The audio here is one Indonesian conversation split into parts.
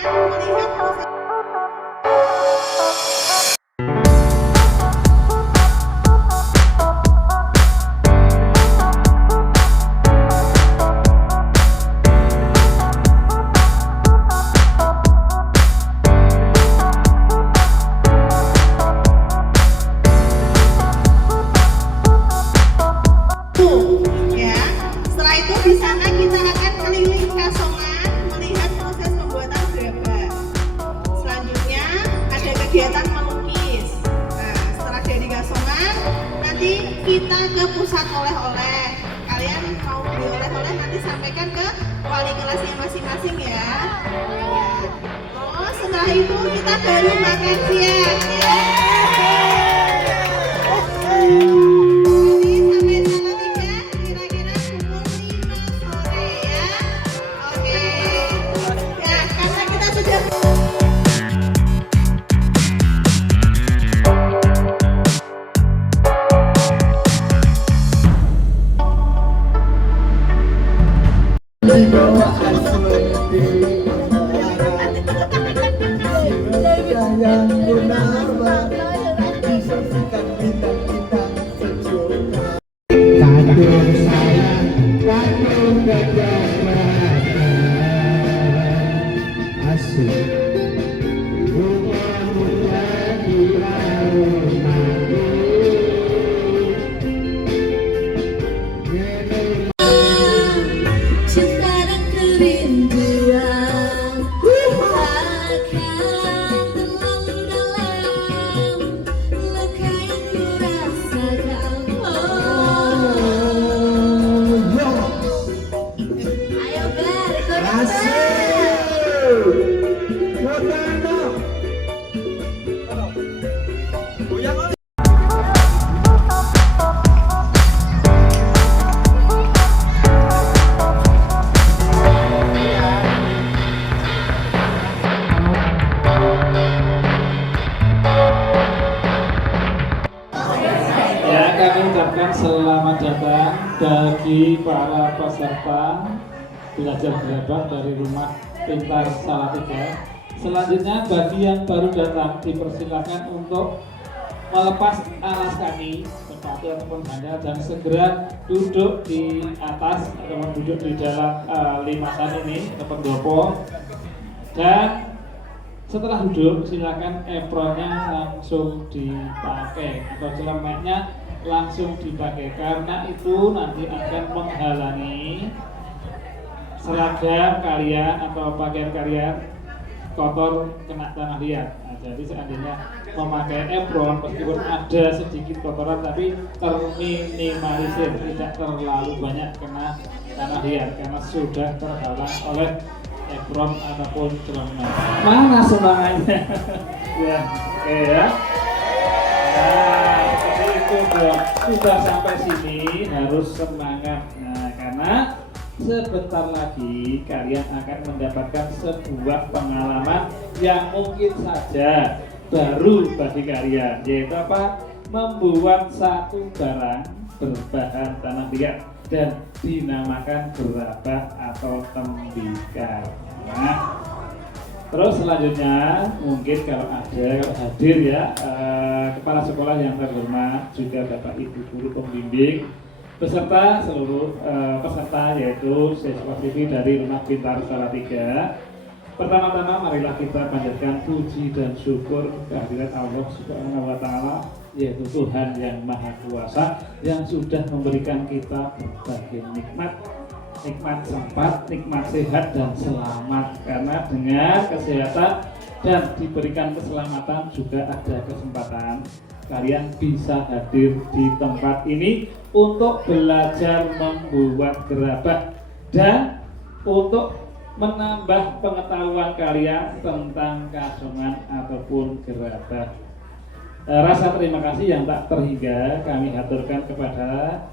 melihat proses ya. Setelah itu di sana kita akan keliling kasongan melihat proses pembuatan gerabah. Selanjutnya ada kegiatan melukis. Nah, setelah dari kasongan nanti kita ke pusat oleh-oleh. Kalian mau beli oleh-oleh nanti sampaikan ke wali kelasnya masing-masing ya. Terus setelah itu kita baru makan siang ya. Yang bernama disaksikan bintang-bintang sejuta. Kado sayang, kado gajah mata, asik bunga-bunga di aromanya. Cinta dan kerinduan akan terlalu dalam, luka yang ku rasakan. Ayo Ber, ikut Ya, kami ucapkan selamat datang bagi para peserta belajar gerabah dari Rumah Pintar Salatiga. Selanjutnya bagi yang baru datang dipersilakan untuk melepas alas kaki, sepatu ataupun sandal dan segera duduk di atas ataupun duduk di dalam limasan ini atau pendopo. Dan setelah duduk silakan apronnya langsung dipakai atau celemeknya langsung dipakai, karena itu nanti akan menghalangi seragam kalian atau pakaian kalian kotor kena tanah liat. Nah, jadi seandainya memakai apron meskipun ada sedikit kotoran tapi terminimalisir, tidak terlalu banyak kena tanah liat karena sudah terhalang oleh apron ataupun celana. Mana semangatnya? Ya, oke ya. Nah, seperti itu dong. Sudah sampai sini harus semangat. Nah, karena sebentar lagi kalian akan mendapatkan sebuah pengalaman yang mungkin saja baru bagi kalian, yaitu apa? Membuat satu barang berbahan tanah liat dan dinamakan gerabah atau tembikar. Nah, terus selanjutnya mungkin kalau hadir ya kepala sekolah yang terhormat, juga Bapak Ibu guru pembimbing beserta seluruh peserta yaitu siswa-siswi dari Rumah Pintar Salatiga. Pertama-tama marilah kita panjatkan puji dan syukur kehadirat Allah Subhanahu wa Ta'ala, yaitu Tuhan yang Maha Kuasa yang sudah memberikan kita berbagai nikmat sempat, nikmat sehat dan selamat. Karena dengan kesehatan dan diberikan keselamatan juga ada kesempatan kalian bisa hadir di tempat ini untuk belajar membuat gerabah dan untuk menambah pengetahuan kalian tentang kasongan ataupun gerabah. Rasa terima kasih yang tak terhingga kami haturkan kepada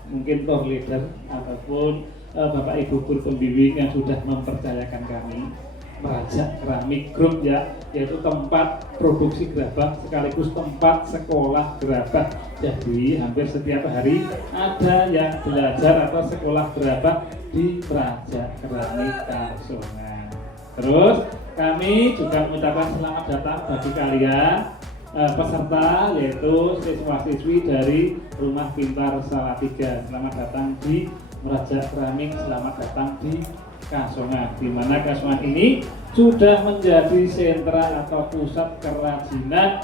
mungkin tour leader ataupun Bapak Ibu guru pembimbing yang sudah mempercayakan kami Raja Keramik Group ya, yaitu tempat produksi gerabah sekaligus tempat sekolah gerabah. Jadi hampir setiap hari ada yang belajar atau sekolah gerabah di Raja Keramik Kasongan. Terus Kami juga mengucapkan selamat datang bagi kalian peserta, yaitu siswa-siswi dari Rumah Pintar Salatiga. Selamat datang di Meraja Keramik, selamat datang di Kasongan, di mana Kasongan ini sudah menjadi sentra atau pusat kerajinan,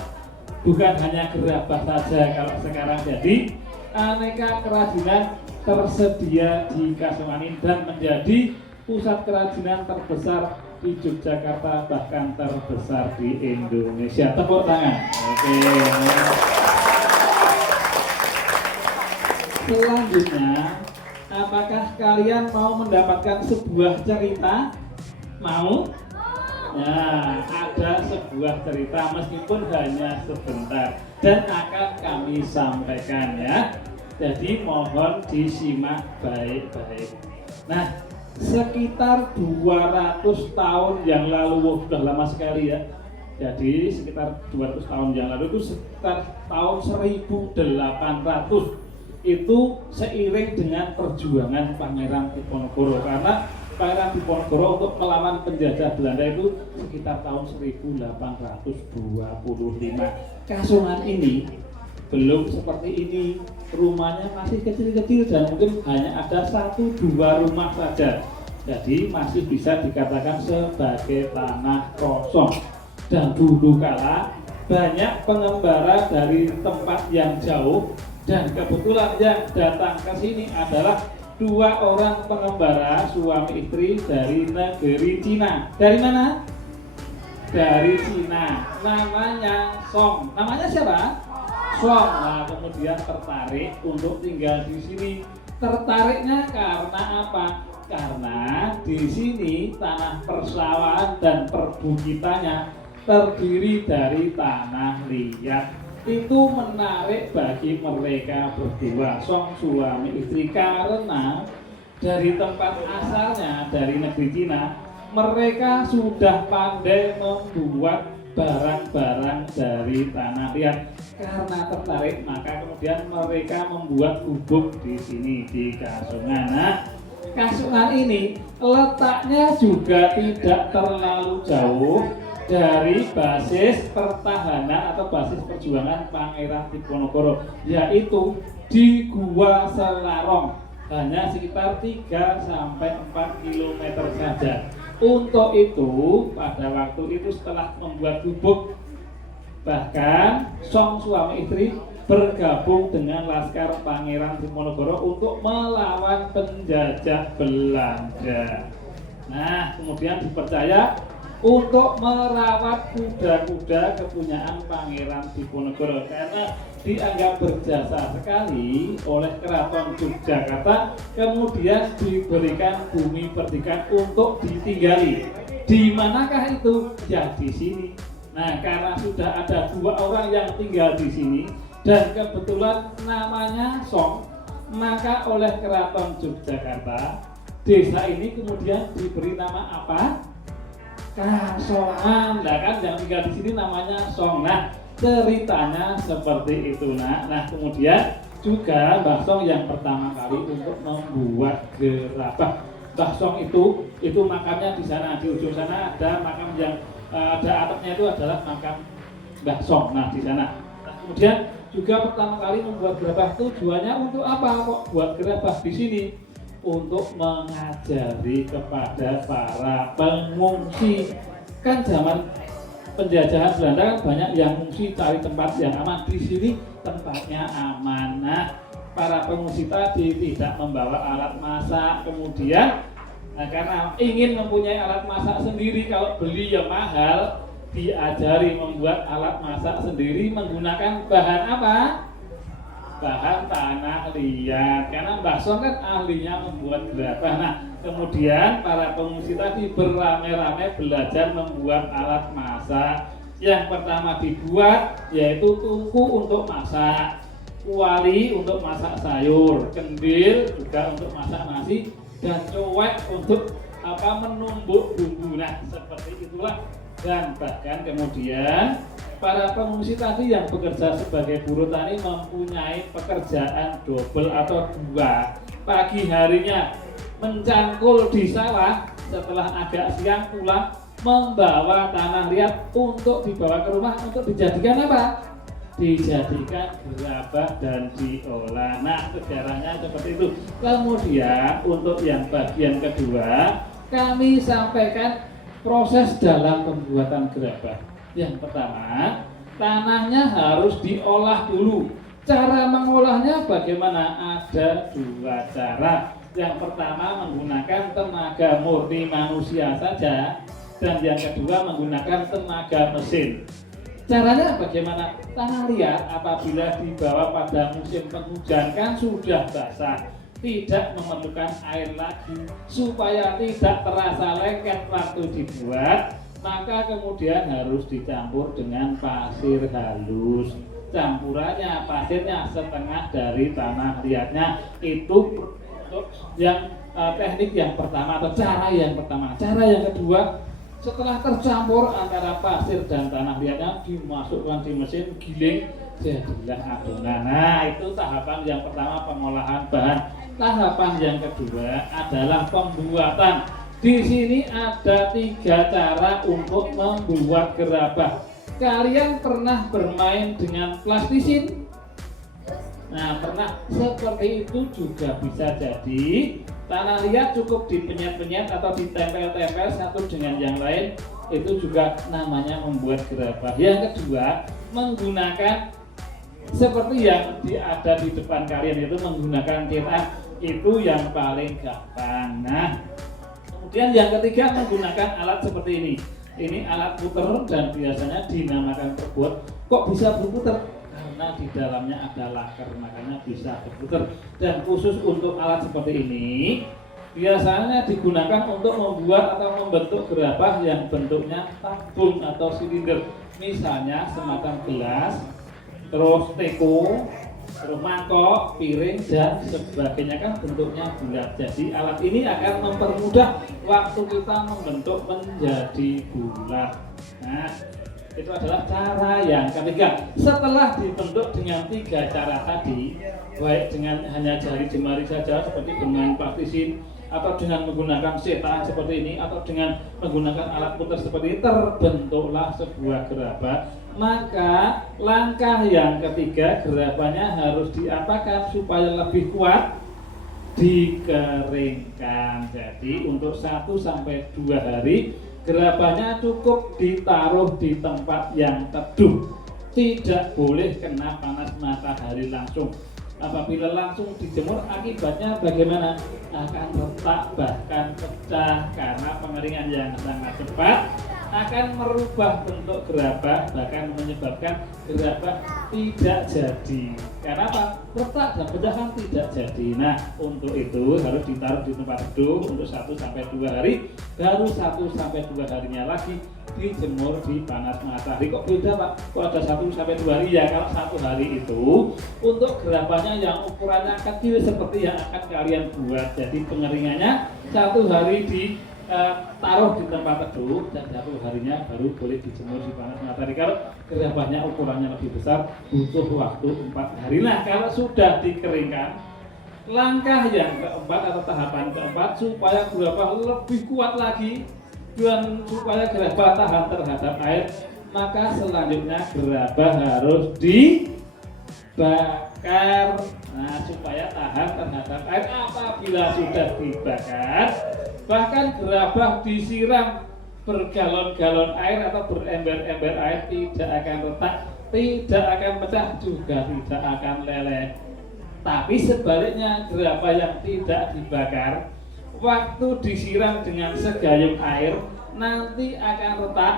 bukan hanya gerabah saja kalau sekarang, jadi aneka kerajinan tersedia di Kasongan ini dan menjadi pusat kerajinan terbesar di Yogyakarta, bahkan terbesar di Indonesia. Tepuk tangan. Oke. Selanjutnya, apakah kalian mau mendapatkan sebuah cerita? Mau? Nah, ada sebuah cerita meskipun hanya sebentar dan akan kami sampaikan ya. Jadi mohon disimak baik-baik. Nah, sekitar 200 tahun yang lalu, sudah lama sekali ya. Jadi sekitar 200 tahun yang lalu itu sekitar tahun 1800 itu seiring dengan perjuangan Pangeran Diponegoro, karena Pangeran Diponegoro untuk melawan penjajah Belanda itu sekitar tahun 1825. Kasongan ini belum seperti ini, rumahnya masih kecil-kecil dan mungkin hanya ada 1-2 rumah saja. Jadi masih bisa dikatakan sebagai tanah kosong. Dan dulu kala banyak pengembara dari tempat yang jauh, dan kebetulan yang datang ke sini adalah 2 orang pengembara suami istri dari negeri Cina. Dari mana? Dari Cina. Namanya Song. Namanya siapa? Song. Nah, kemudian tertarik untuk tinggal di sini. Tertariknya karena apa? Karena di sini tanah persawahan dan perbukitannya terdiri dari tanah liat. Itu menarik bagi mereka berdua, Song suami istri, karena dari tempat asalnya dari negeri Cina, mereka sudah pandai membuat barang-barang dari tanah liat. Karena tertarik, maka kemudian mereka membuat gubuk di sini di Kasongan. Nah, Kasongan ini letaknya juga tidak terlalu jauh dari basis pertahanan atau basis perjuangan Pangeran Diponegoro, yaitu di Gua Selarong, hanya sekitar 3-4 km saja. Untuk itu, pada waktu itu setelah membuat gubuk, bahkan Song suami istri bergabung dengan Laskar Pangeran Diponegoro untuk melawan penjajah Belanda. Nah, kemudian dipercaya untuk merawat kuda-kuda kepunyaan Pangeran Diponegoro, karena dianggap berjasa sekali oleh Keraton Yogyakarta, kemudian diberikan bumi perdikan untuk ditinggali. Di manakah itu? Ya di sini. Nah, karena sudah ada 2 orang yang tinggal di sini dan kebetulan namanya Song, maka oleh Keraton Yogyakarta desa ini kemudian diberi nama apa? Kasongan. Nah kan yang tinggal di sini namanya Song. Nah, ceritanya seperti itu. Nah kemudian juga Mbah Song yang pertama kali untuk membuat gerabah. Mbah Song itu makamnya di sana, di ujung sana ada makam yang ada atapnya, itu adalah makam Mbah Song. Nah di sana. Nah, kemudian juga pertama kali membuat gerabah, tujuannya untuk apa kok buat gerabah di sini? Untuk mengajari kepada para pengungsi. Kan zaman penjajahan Belanda kan banyak yang mengungsi cari tempat yang aman. Di sini tempatnya aman. Nah, para pengungsi tadi tidak membawa alat masak, kemudian karena ingin mempunyai alat masak sendiri, kalau beli yang mahal, diajari membuat alat masak sendiri menggunakan bahan apa? Bahan tanah liat, karena Mbah Song kan ahlinya membuat gerabah. Nah, kemudian para pengungsi tadi beramai-ramai belajar membuat alat masak. Yang pertama dibuat yaitu tungku untuk masak, kuali untuk masak sayur, kendil juga untuk masak nasi, dan cowek untuk menumbuk bumbu. Nah, seperti itulah. Dan bahkan kemudian para pengungsi tadi yang bekerja sebagai buruh tani mempunyai pekerjaan double atau 2. Pagi harinya mencangkul di sawah, setelah agak siang pulang membawa tanah liat untuk dibawa ke rumah untuk dijadikan apa? Dijadikan gerabah dan diolah. Nah, sejarahnya seperti itu. Kemudian untuk yang bagian kedua, kami sampaikan proses dalam pembuatan gerabah. Yang pertama, tanahnya harus diolah dulu. Cara mengolahnya bagaimana? Ada dua cara. Yang pertama menggunakan tenaga murni manusia saja, dan yang kedua menggunakan tenaga mesin. Caranya bagaimana? Tanah liat apabila dibawa pada musim penghujan kan sudah basah, tidak memerlukan air lagi. Supaya tidak terasa lengket waktu dibuat, maka kemudian harus dicampur dengan pasir halus. Campurannya pasirnya setengah dari tanah liatnya. Itu untuk yang teknik yang pertama atau cara yang pertama. Cara yang kedua, setelah tercampur antara pasir dan tanah liatnya, dimasukkan di mesin giling, jadilah adonan. Nah, itu tahapan yang pertama, pengolahan bahan. Tahapan yang kedua adalah pembuatan. Di sini ada 3 cara untuk membuat gerabah. Kalian pernah bermain dengan plastisin? Nah, pernah. Seperti itu juga bisa jadi. Tanah liat cukup dipenyet-penyet atau ditempel-tempel satu dengan yang lain, itu juga namanya membuat gerabah. Yang kedua, menggunakan seperti yang ada di depan kalian, itu menggunakan cetak, itu yang paling gampang. Nah, kemudian yang ketiga menggunakan alat seperti ini. Ini alat puter dan biasanya dinamakan perbot. Kok bisa berputar? Karena di dalamnya ada laker, makanya bisa berputar. Dan khusus untuk alat seperti ini biasanya digunakan untuk membuat atau membentuk gerabah yang bentuknya tabung atau silinder. Misalnya semacam gelas, terus teko, terus mangkok, piring dan sebagainya, kan bentuknya bulat. Jadi alat ini akan mempermudah waktu kita membentuk menjadi bulat. Nah, itu adalah cara yang ketiga. Setelah dibentuk dengan 3 cara tadi, baik dengan hanya jari jemari saja seperti dengan plastisin, atau dengan menggunakan setaan seperti ini, atau dengan menggunakan alat puter seperti ini, terbentuklah sebuah gerabah. Maka langkah yang ketiga, gerabahnya harus diapakan supaya lebih kuat? Dikeringkan. Jadi untuk 1-2 hari gerabahnya cukup ditaruh di tempat yang teduh, tidak boleh kena panas matahari langsung. Apabila langsung dijemur, akibatnya bagaimana? Akan retak, bahkan pecah, karena pengeringan yang sangat cepat akan merubah bentuk gerabah, bahkan menyebabkan gerabah tidak jadi. Karena apa? Retak dan pecah kan tidak jadi. Nah, untuk itu harus ditaruh di tempat teduh untuk 1-2 hari, baru 1-2 harinya lagi dijemur di panas matahari. Kok beda, Pak? Kok ada 1-2 hari? Ya, kalau 1 hari itu untuk gerabahnya yang ukurannya kecil seperti yang akan kalian buat. Jadi pengeringannya 1 hari taruh di tempat teduh dan 1 harinya baru boleh dijemur di panas matahari. Kalau gerabahnya ukurannya lebih besar, butuh waktu 4 hari. Nah, kalau sudah dikeringkan, langkah yang keempat atau tahapan keempat supaya gerabah lebih kuat lagi dan supaya gerabah tahan terhadap air, maka selanjutnya gerabah harus dibakar. Nah, supaya tahan terhadap air. Apabila sudah dibakar, bahkan gerabah disiram bergalon-galon air atau berember-ember air, tidak akan retak, tidak akan pecah, juga tidak akan leleh. Tapi sebaliknya, gerabah yang tidak dibakar, waktu disiram dengan segayung air, nanti akan retak,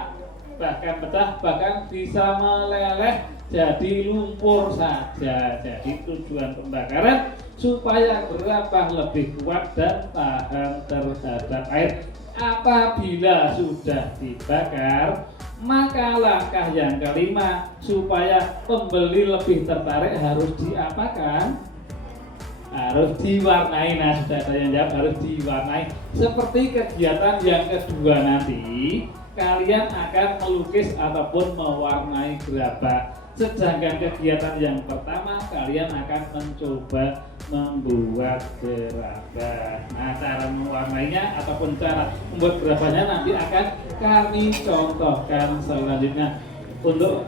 bahkan pecah, bahkan bisa meleleh jadi lumpur saja. Jadi tujuan pembakaran supaya gerabah lebih kuat dan tahan terhadap air. Apabila sudah dibakar, maka langkah yang kelima supaya pembeli lebih tertarik harus diapakan? Harus diwarnai. Nah, sudah ada yang jawab, harus diwarnai. Seperti kegiatan yang kedua nanti, kalian akan melukis ataupun mewarnai gerabah. Sedangkan kegiatan yang pertama, kalian akan mencoba membuat gerabah. Nah, cara mewarnainya ataupun cara membuat gerabahnya nanti akan kami contohkan selanjutnya. Untuk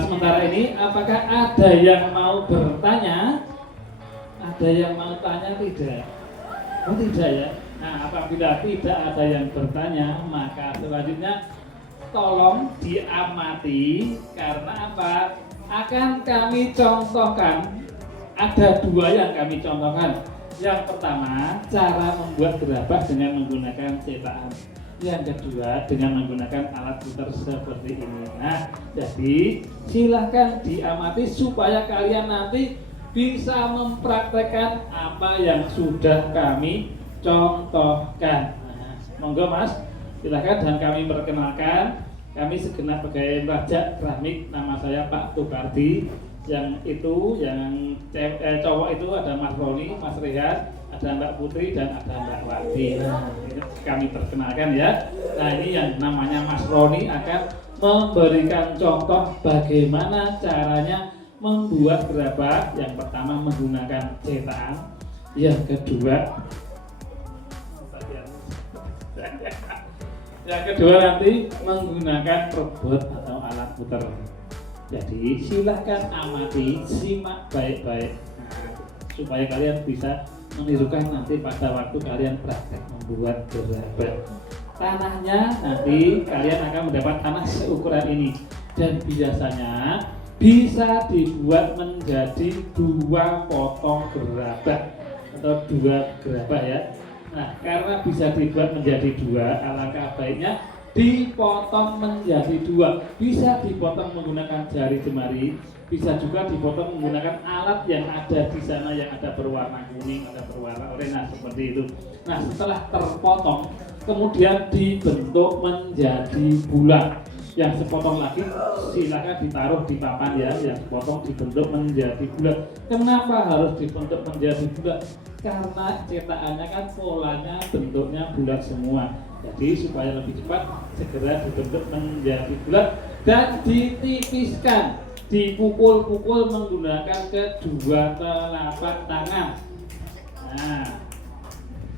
sementara ini, apakah ada yang mau bertanya? Ada yang mau tanya tidak? Oh tidak ya. Nah, apabila tidak ada yang bertanya, maka selanjutnya tolong diamati karena apa? Akan kami contohkan. Ada dua yang kami contohkan. Yang pertama, cara membuat gerabah dengan menggunakan cetakan. Yang kedua, dengan menggunakan alat puter seperti ini. Nah, jadi silahkan diamati supaya kalian nanti bisa mempraktekkan apa yang sudah kami contohkan. Nah, monggo Mas, silahkan dan kami perkenalkan. Kami segenap pegawai Raja Keramik, nama saya Pak Tukardi. Yang itu, yang cowok itu ada Mas Roni, Mas Rehan, ada Mbak Putri dan ada Mbak Wati. Nah, ini kami perkenalkan ya. Nah, ini yang namanya Mas Roni akan memberikan contoh bagaimana caranya membuat gerabah. Yang pertama menggunakan cetakan, yang kedua nanti menggunakan robot atau alat puter. Jadi silahkan amati, simak baik-baik supaya kalian bisa menirukan nanti pada waktu kalian praktek membuat gerabah. Tanahnya nanti kalian akan mendapat tanah seukuran ini dan biasanya bisa dibuat menjadi 2 potong gerabah atau 2 gerabah ya. Nah, karena bisa dibuat menjadi 2, alangkah baiknya dipotong menjadi 2. Bisa dipotong menggunakan jari jemari, bisa juga dipotong menggunakan alat yang ada di sana yang ada berwarna kuning, ada berwarna oranye, nah seperti itu. Nah, setelah terpotong kemudian dibentuk menjadi bulat. Yang sepotong lagi silakan ditaruh di papan ya, yang sepotong dibentuk menjadi bulat. Kenapa harus dibentuk menjadi bulat? Karena cetakannya kan polanya bentuknya bulat semua. Jadi supaya lebih cepat segera dibentuk menjadi bulat dan ditipiskan, dipukul-pukul menggunakan kedua telapak tangan.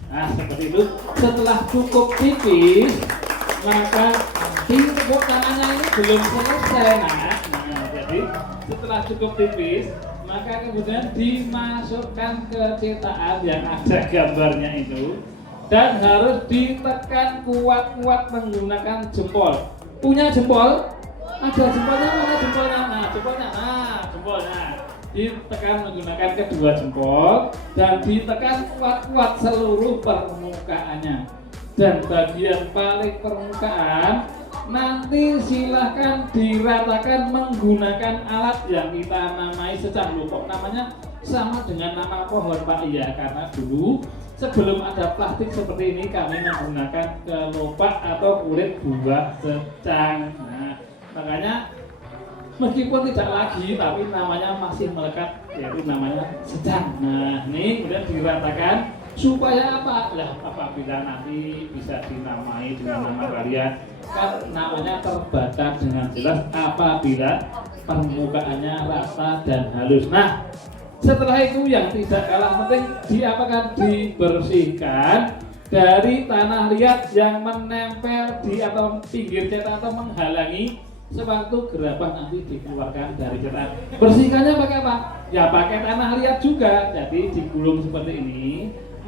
Nah seperti itu. Setelah cukup tipis, maka tepuk tangannya ini belum selesai. Nah, jadi setelah cukup tipis, maka kemudian dimasukkan ke cetakan yang ada gambarnya itu dan harus ditekan kuat-kuat menggunakan jempol. Punya jempol? Ada jempolnya, mana jempolnya? Nah, jempolnya ditekan menggunakan kedua jempol dan ditekan kuat-kuat seluruh permukaannya. Dan bagian paling permukaan nanti silahkan diratakan menggunakan alat yang kita namai secah. Kok namanya sama dengan nama pohon Pak? Iya, karena dulu sebelum ada plastik seperti ini kami menggunakan kelopak atau kulit buah secang. Nah, makanya meskipun tidak lagi tapi namanya masih melekat, yaitu namanya secang. Nah, ini kemudian diratakan supaya apa? Lah, apabila nanti bisa dinamai dengan nama kalian, kan namanya terbata dengan jelas apabila permukaannya rata dan halus. Nah, setelah itu yang tidak kalah penting diapakan? Dibersihkan dari tanah liat yang menempel di atau pinggir cetak atau menghalangi sewaktu gerabah nanti dikeluarkan dari cetak. Bersihkannya pakai apa? Ya pakai tanah liat juga. Jadi digulung seperti ini,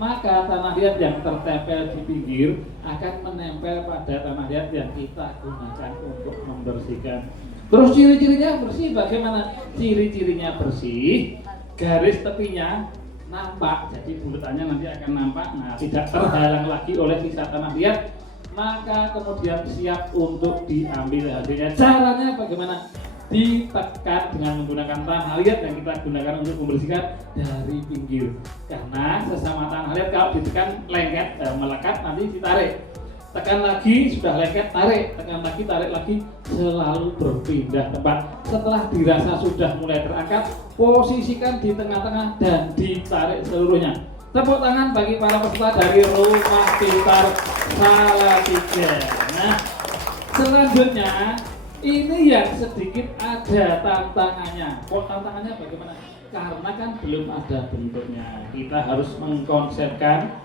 maka tanah liat yang tertempel di pinggir akan menempel pada tanah liat yang kita gunakan untuk membersihkan. Terus ciri-cirinya bersih bagaimana? Ciri-cirinya bersih, garis tepinya nampak, jadi bulutannya nanti akan nampak. Nah, tidak terhalang lagi oleh sisa tanah liat, maka kemudian siap untuk diambil hasilnya. Caranya bagaimana? Ditekan dengan menggunakan tanah liat yang kita gunakan untuk membersihkan dari pinggir. Karena sesama tanah liat kalau ditekan lengket, melekat, nanti ditarik. Tekan lagi, sudah lengket, tarik. Tekan lagi, tarik lagi, selalu berpindah tempat. Setelah dirasa sudah mulai terangkat, posisikan di tengah-tengah dan ditarik seluruhnya. Tepuk tangan bagi para peserta dari Rumah Pintar Salatiga. Nah, selanjutnya Ini yang sedikit ada tantangannya. Kok tantangannya bagaimana? Karena kan belum ada bentuknya. Kita harus mengkonsepkan,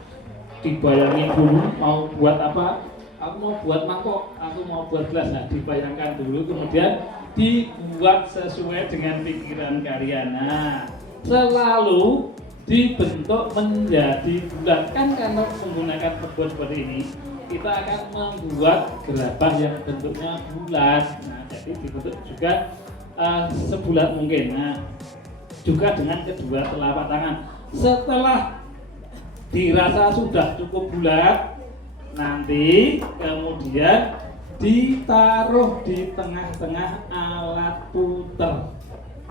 dibayangin dulu mau buat apa. Aku mau buat mangkok, aku mau buat gelas. Nah, dibayangkan dulu, kemudian dibuat sesuai dengan pikiran kalian. Nah, selalu dibentuk menjadi bulat. Kan karena menggunakan kebun seperti ini, kita akan membuat gerabah yang bentuknya bulat. Nah, jadi dibentuk juga sebulat mungkin. Nah, juga dengan kedua telapak tangan. Setelah dirasa sudah cukup bulat, nanti kemudian ditaruh di tengah-tengah alat puter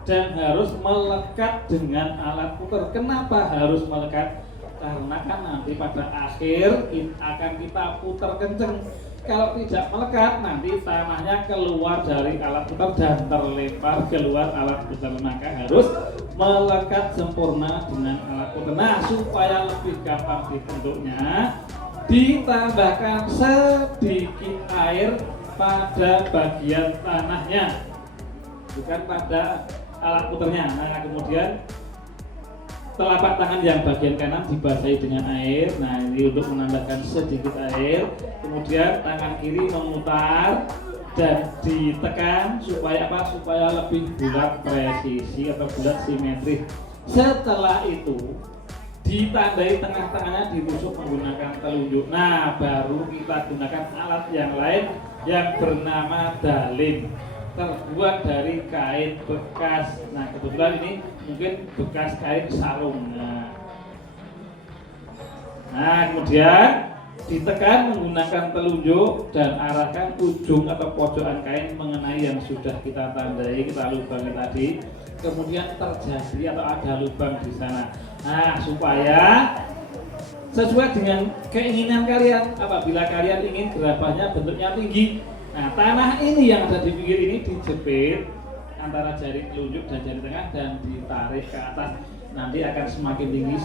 dan harus melekat dengan alat puter. Kenapa harus melekat? Karena kan nanti pada akhir akan kita puter kenceng. Kalau tidak melekat, nanti tanahnya keluar dari alat puter dan terlempar keluar alat puter. Maka harus melekat sempurna dengan alat puter. Nah, supaya lebih gampang dibentuknya, ditambahkan sedikit air pada bagian tanahnya, bukan pada alat puternya. Nah, kemudian telapak tangan yang bagian kanan dibasahi dengan air. Nah, ini untuk menambahkan sedikit air. Kemudian tangan kiri memutar dan ditekan supaya apa? Supaya lebih bulat presisi atau bulat simetris. Setelah itu ditandai tengah tangannya, ditusuk menggunakan telunjuk. Nah, baru kita gunakan alat yang lain yang bernama dalim, terbuat dari kain bekas. Nah, kebetulan ini mungkin bekas kain sarung. Nah, kemudian ditekan menggunakan telunjuk dan arahkan ujung atau pojokan kain mengenai yang sudah kita tandai, kita lubangi tadi. Kemudian terjadi atau ada lubang di sana. Nah, supaya sesuai dengan keinginan kalian. Apabila kalian ingin gerabahnya bentuknya tinggi, nah, tanah ini yang ada di pinggir ini dijepit antara jari telunjuk dan jari tengah dan ditarik ke atas. Nanti akan semakin tinggi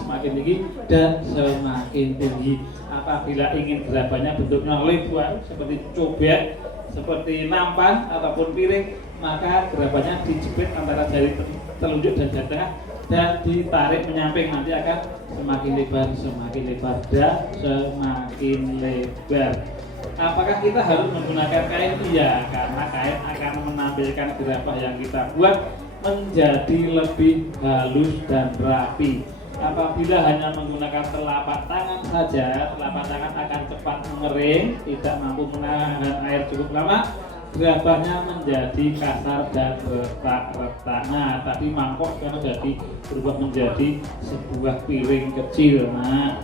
dan semakin tinggi. Apabila ingin gerabahnya bentuknya lebar seperti cobek, seperti nampan ataupun piring, maka gerabahnya dijepit antara jari telunjuk dan jari tengah dan ditarik menyamping. Nanti akan semakin lebar dan semakin lebar. Apakah kita harus menggunakan kain? Iya, karena kain akan menampilkan gerabah yang kita buat menjadi lebih halus dan rapi. Apabila hanya menggunakan telapak tangan saja, telapak tangan akan cepat mengering, tidak mampu menahan air cukup lama, gerabahnya menjadi kasar dan retak-retak. Nah, tadi mangkok sekarang jadi berubah menjadi sebuah piring kecil. Nah,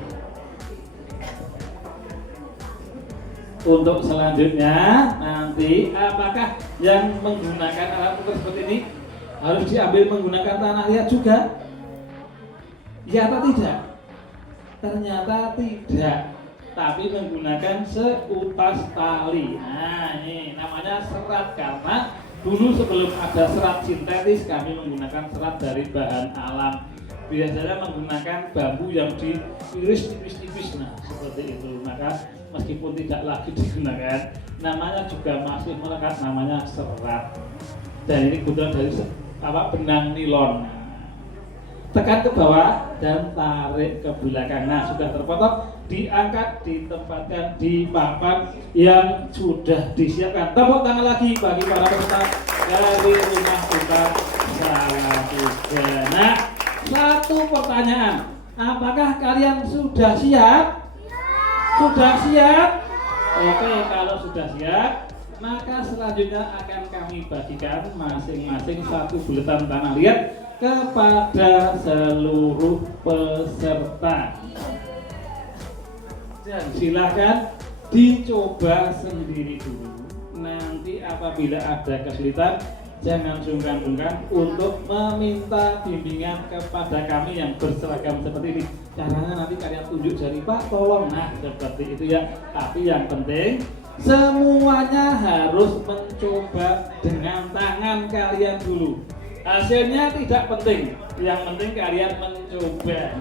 untuk selanjutnya nanti apakah yang menggunakan alat puter seperti ini harus diambil menggunakan tanah liat juga? Ya atau tidak? Ternyata tidak, tapi menggunakan seutas tali. Nah, ini namanya serat, karena dulu sebelum ada serat sintetis kami menggunakan serat dari bahan alam. Biasanya menggunakan bambu yang diiris tipis-tipis, nah seperti itu. Maka meskipun tidak lagi digunakan, namanya juga masih melekat, namanya serat. Dan ini kebetulan dari benang nilon. Tekan ke bawah dan tarik ke belakang. Nah, sudah terpotong, diangkat, ditempatkan di papan yang sudah disiapkan. Tepuk tangan lagi bagi para peserta dari rumah kita Salatiga. Nah, satu pertanyaan, apakah kalian sudah siap? Sudah siap? Oke, kalau sudah siap, maka selanjutnya akan kami bagikan masing-masing satu buletan tanah liat kepada seluruh peserta. Dan silakan dicoba sendiri dulu. Nanti apabila ada kesulitan, jangan sungkan-sungkan untuk meminta bimbingan kepada kami yang berseragam seperti ini. Caranya nanti kalian tunjuk jari, Pak, tolong. Nah, seperti itu ya. Tapi yang penting semuanya harus mencoba dengan tangan kalian dulu. Hasilnya tidak penting, yang penting kalian mencoba.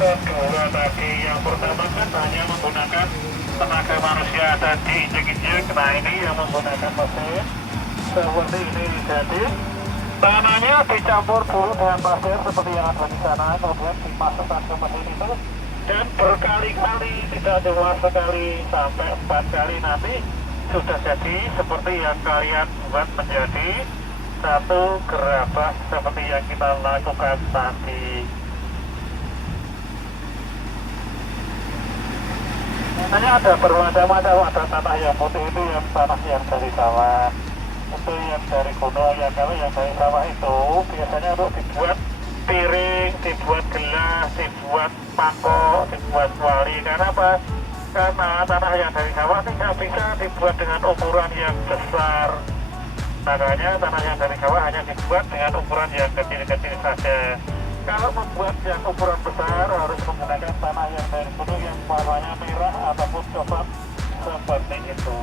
kedua tadi. Yang pertama kan hanya menggunakan tenaga manusia dan diinjek-injek. Nah ini yang menggunakan mesin seperti ini. Jadi tanahnya dicampur dulu dengan pasir seperti yang ada di sana, kemudian dimasukkan ke mesin itu dan berkali-kali, tidak cuma sekali sampai 4 kali, nanti sudah jadi seperti yang kalian buat menjadi satu gerabah seperti yang kita lakukan tadi. Sebenarnya ada bermacam-macam, ada tanah yang putih itu yang tanah yang dari sawah, itu yang dari gunung. Ya kalau yang dari sawah itu biasanya untuk dibuat piring, dibuat gelas, dibuat mangkok, dibuat wali. Karena apa? Karena tanah yang dari sawah tidak bisa dibuat dengan ukuran yang besar. Makanya tanah yang dari sawah hanya dibuat dengan ukuran yang kecil-kecil saja. Kalau membuat yang ukuran besar harus menggunakan tanah yang dari gunung yang warnanya merah ataupun coklat seperti itu.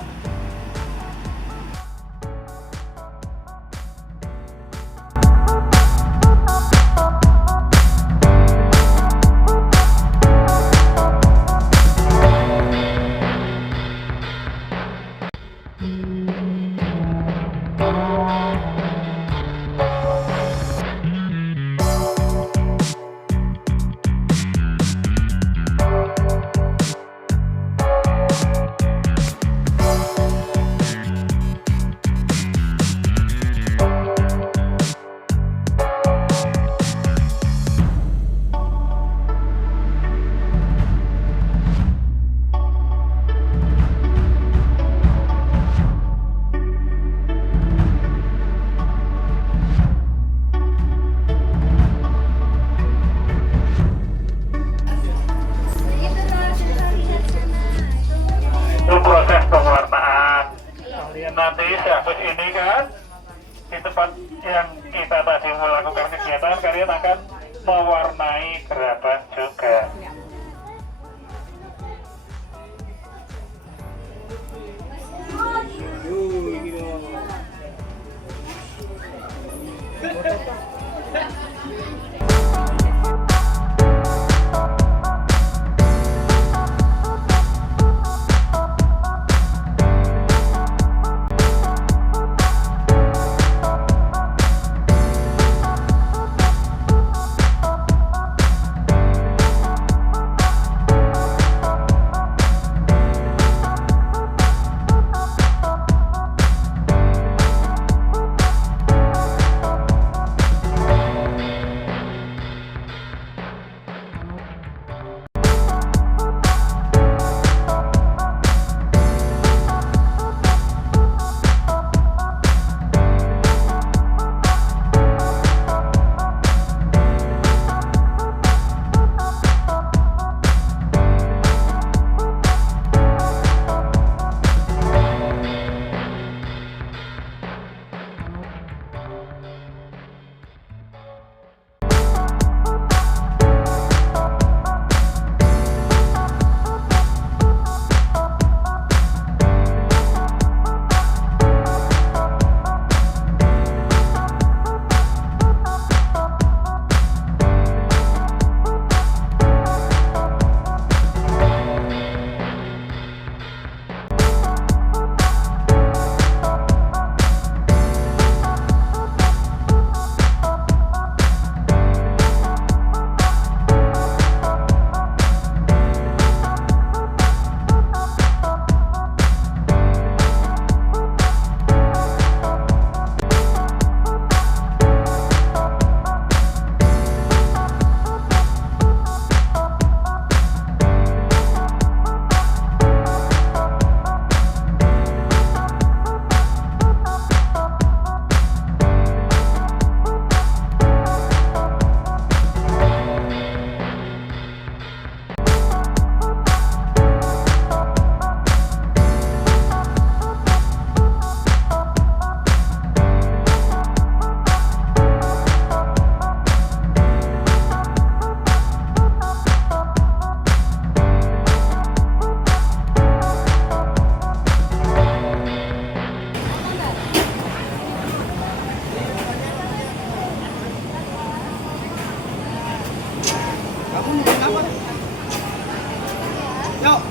Yuk,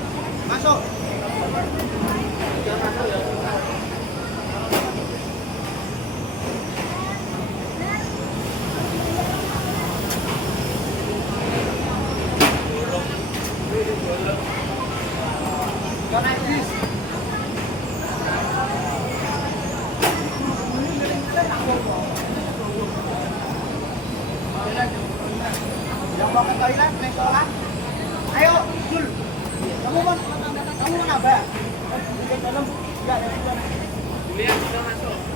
masuk. Gak naik bis. Yang mau ke toilet, naik sekolah. Ayo, Jul. Kamu mau nambah? Di dalam. Enggak, dari sana. Lihat sudah masuk.